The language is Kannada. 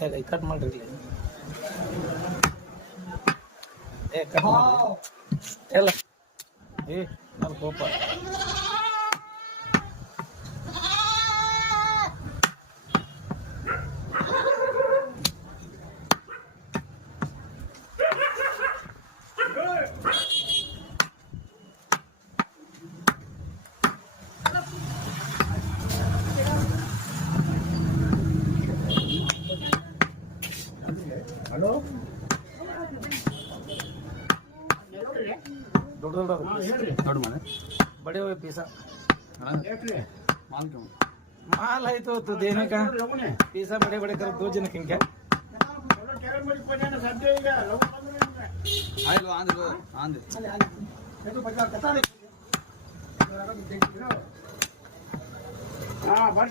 ಯಾಕೆ ಕಟ್ ಮಾಡಿರಲಿ ಕಟ್ ಮಾಡಿ ಎಲ್ಲ ನನ್ನ ಕೋಪ ಹಲೋ ದೊಡ್ಡ ದೊಡ್ಡ ಮನೆ बड़े हुए पीसा माल क्यों माल है तो देने का पीसा बड़े बड़े कर 2 जन क्या आइलो आंध्र हाँ बस